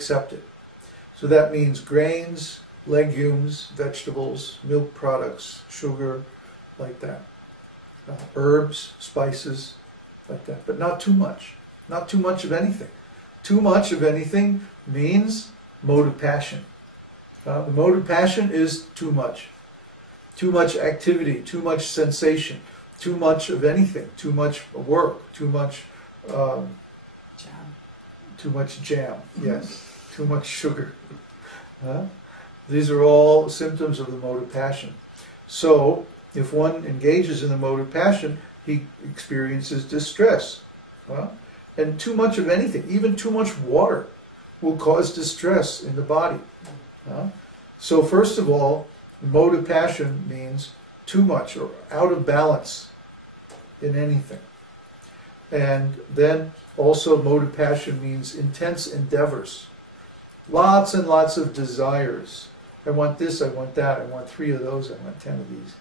accept it. So that means grains, legumes, vegetables, milk products, sugar, like that. Herbs, spices, like that. But not too much. Not too much of anything. Too much of anything means mode of passion. The mode of passion is too much. Too much activity, too much sensation, too much of anything, too much work, too much Jam. too much jam, yes, too much sugar. These are all symptoms of the mode of passion. So, if one engages in the mode of passion, he experiences distress. And too much of anything, even too much water, will cause distress in the body. So first of all, mode of passion means too much or out of balance in anything. And then also mode of passion means intense endeavors. Lots and lots of desires. I want this, I want that, I want 3 of those, I want 10 of these.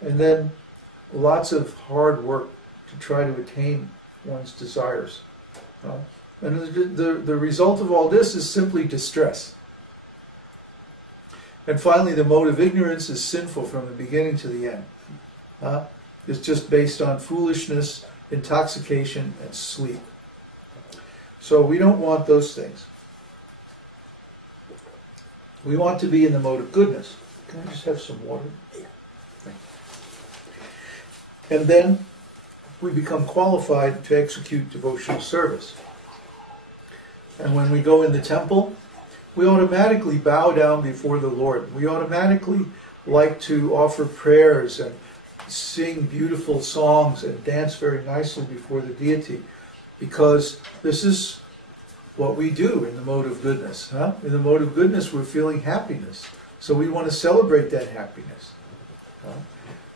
And then lots of hard work to try to attain one's desires. And the result of all this is simply distress. And finally, the mode of ignorance is sinful from the beginning to the end. It's just based on foolishness, intoxication, and sleep. So we don't want those things. We want to be in the mode of goodness. Can I just have some water? And then we become qualified to execute devotional service. And when we go in the temple, we automatically bow down before the Lord. We automatically like to offer prayers and sing beautiful songs and dance very nicely before the deity, because this is what we do in the mode of goodness. In the mode of goodness, we're feeling happiness. So we want to celebrate that happiness.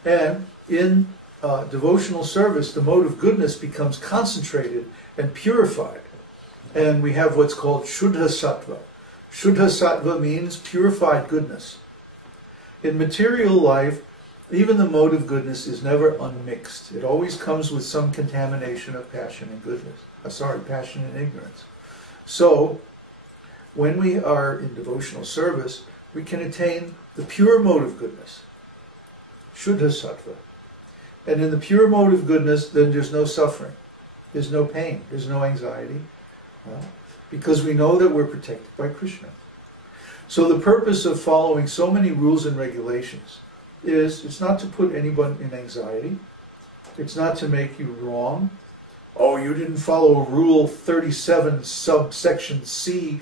And in devotional service, the mode of goodness becomes concentrated and purified. And we have what's called Shuddha Sattva. Shuddha Sattva means purified goodness. In material life, even the mode of goodness is never unmixed. It always comes with some contamination of passion and goodness. Passion and ignorance. So, when we are in devotional service, we can attain the pure mode of goodness, Shuddha Sattva. And in the pure mode of goodness, then there's no suffering, there's no pain, there's no anxiety, because we know that we're protected by Krishna. So the purpose of following so many rules and regulations is, it's not to put anyone in anxiety, it's not to make you wrong. Oh, you didn't follow Rule 37, subsection C,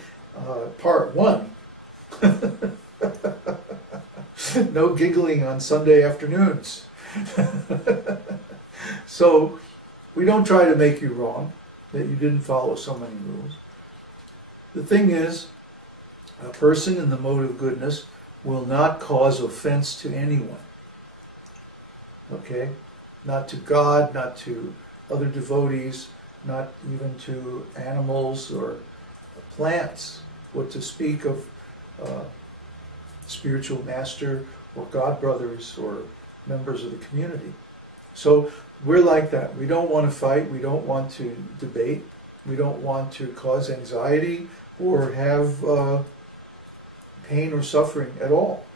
part 1. No giggling on Sunday afternoons. So, we don't try to make you wrong, that you didn't follow so many rules. The thing is, a person in the mode of goodness will not cause offense to anyone. Okay? Not to God, not to other devotees, not even to animals or plants, what to speak of spiritual master or god brothers or members of the community. So we're like that. We don't want to fight, we don't want to debate, we don't want to cause anxiety or have pain or suffering at all.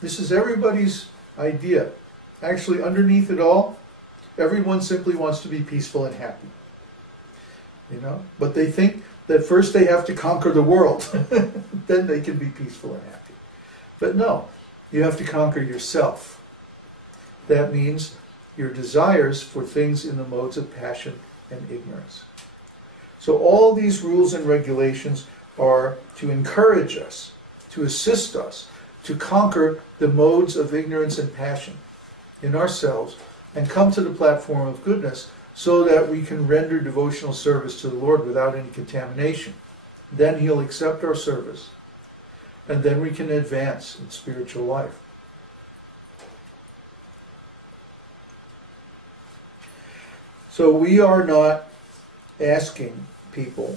This is everybody's idea. Actually, underneath it all, everyone simply wants to be peaceful and happy. But they think that first they have to conquer the world, then they can be peaceful and happy. But no, you have to conquer yourself. That means your desires for things in the modes of passion and ignorance. So all these rules and regulations are to encourage us, to assist us, to conquer the modes of ignorance and passion in ourselves and come to the platform of goodness so that we can render devotional service to the Lord without any contamination. Then He'll accept our service, and then we can advance in spiritual life. So we are not asking people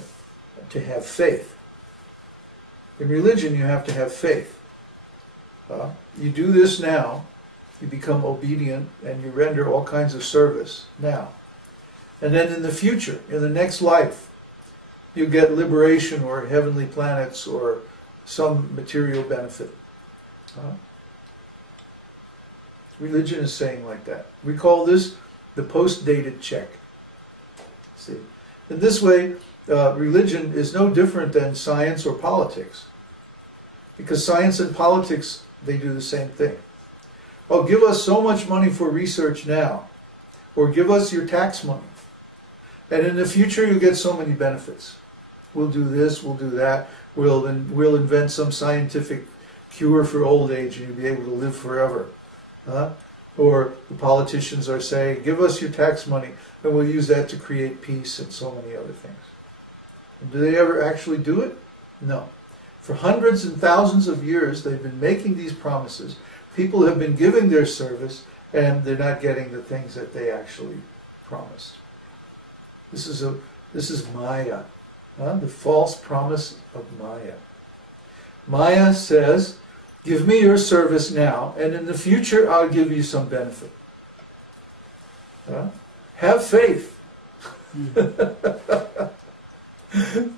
to have faith. In religion, you have to have faith. You do this now, you become obedient, and you render all kinds of service now. And then in the future, in the next life, you get liberation or heavenly planets or some material benefit. Religion is saying like that. We call this the post-dated check. See, in this way, religion is no different than science or politics, because science and politics, they do the same thing. Oh, give us so much money for research now, or give us your tax money, and in the future you'll get so many benefits. We'll do this, we'll do that, we'll invent some scientific cure for old age and you'll be able to live forever. Or the politicians are saying, give us your tax money and we'll use that to create peace and so many other things. And do they ever actually do it? No. For hundreds and thousands of years they've been making these promises. People have been giving their service and they're not getting the things that they actually promised. This is Maya, the false promise of Maya. Maya says, give me your service now, and in the future I'll give you some benefit. Have faith.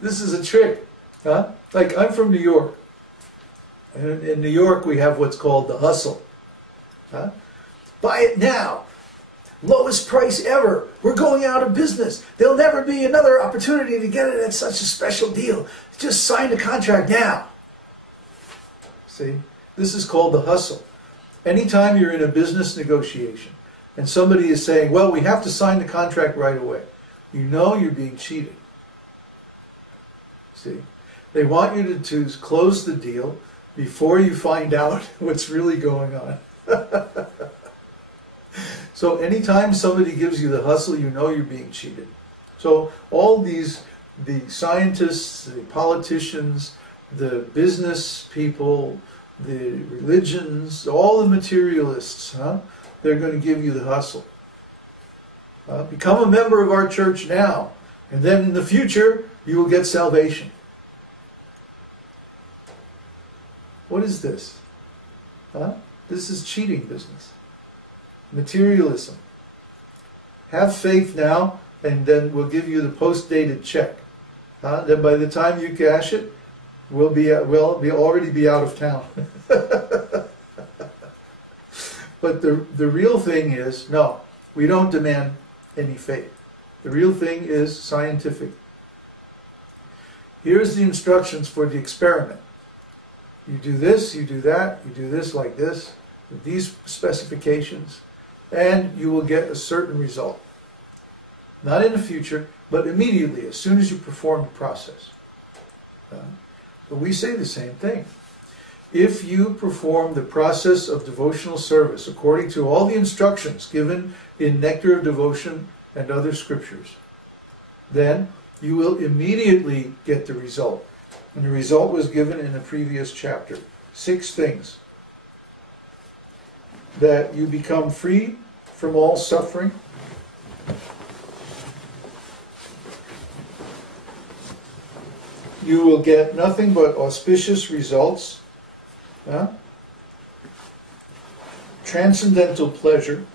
This is a trick. Like, I'm from New York. And in New York we have what's called the hustle. Buy it now. Lowest price ever. We're going out of business. There'll never be another opportunity to get it at such a special deal. Just sign the contract now. See? This is called the hustle. Anytime you're in a business negotiation and somebody is saying, well, we have to sign the contract right away, you know you're being cheated. See? They want you to close the deal before you find out what's really going on. So anytime somebody gives you the hustle, you know you're being cheated. So all these, the scientists, the politicians, the business people, the religions, all the materialists, they're going to give you the hustle. Become a member of our church now, and then in the future you will get salvation. What is this? This is cheating business. Materialism. Have faith now, and then we'll give you the post-dated check. Then by the time you cash it, we'll already be out of town. But the real thing is, no, we don't demand any faith. The real thing is scientific. Here's the instructions for the experiment. You do this, you do that, you do this like this, with these specifications, and you will get a certain result. Not in the future, but immediately, as soon as you perform the process. But we say the same thing. If you perform the process of devotional service according to all the instructions given in Nectar of Devotion and other scriptures, then you will immediately get the result. And the result was given in the previous chapter. 6 things. That you become free from all suffering. You will get nothing but auspicious results. Transcendental pleasure.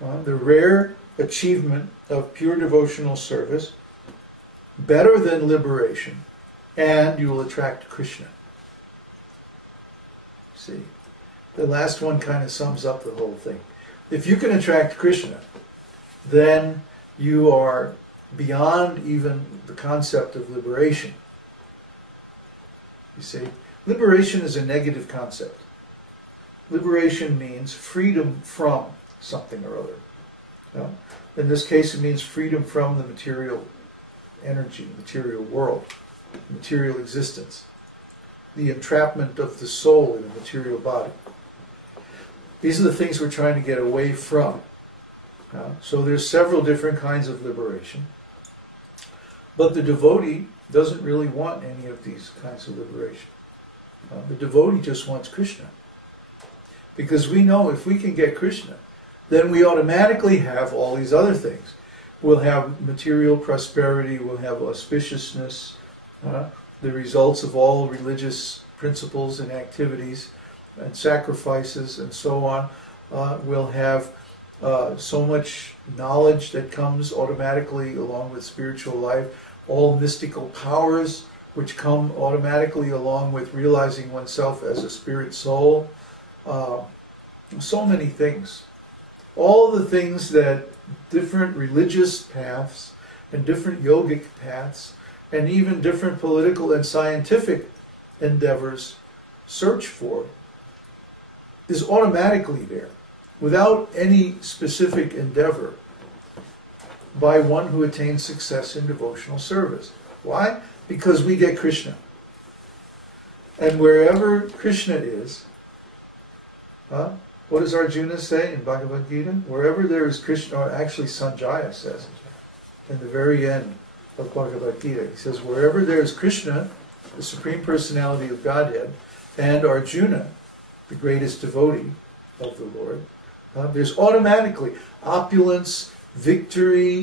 The rare achievement of pure devotional service. Better than liberation. And you will attract Krishna. See, the last one kind of sums up the whole thing. If you can attract Krishna, then you are beyond even the concept of liberation. You see, liberation is a negative concept. Liberation means freedom from something or other. In this case, it means freedom from the material energy, material world, material existence, the entrapment of the soul in a material body. These are the things we're trying to get away from. So there's several different kinds of liberation. But the devotee doesn't really want any of these kinds of liberation. The devotee just wants Krishna. Because we know if we can get Krishna, then we automatically have all these other things. We'll have material prosperity, we'll have auspiciousness, the results of all religious principles and activities and sacrifices and so on. We'll have so much knowledge that comes automatically along with spiritual life. all mystical powers which come automatically along with realizing oneself as a spirit soul. So many things. All the things that different religious paths and different yogic paths and even different political and scientific endeavors search for is automatically there, without any specific endeavor, by one who attains success in devotional service. Why? Because we get Krishna. And wherever Krishna is, what does Arjuna say in Bhagavad-gītā? Wherever there is Krishna, or actually Sanjaya says in the very end of Bhagavad-gītā, he says, wherever there is Krishna, the Supreme Personality of Godhead, and Arjuna, the greatest devotee of the Lord, there's automatically opulence, victory,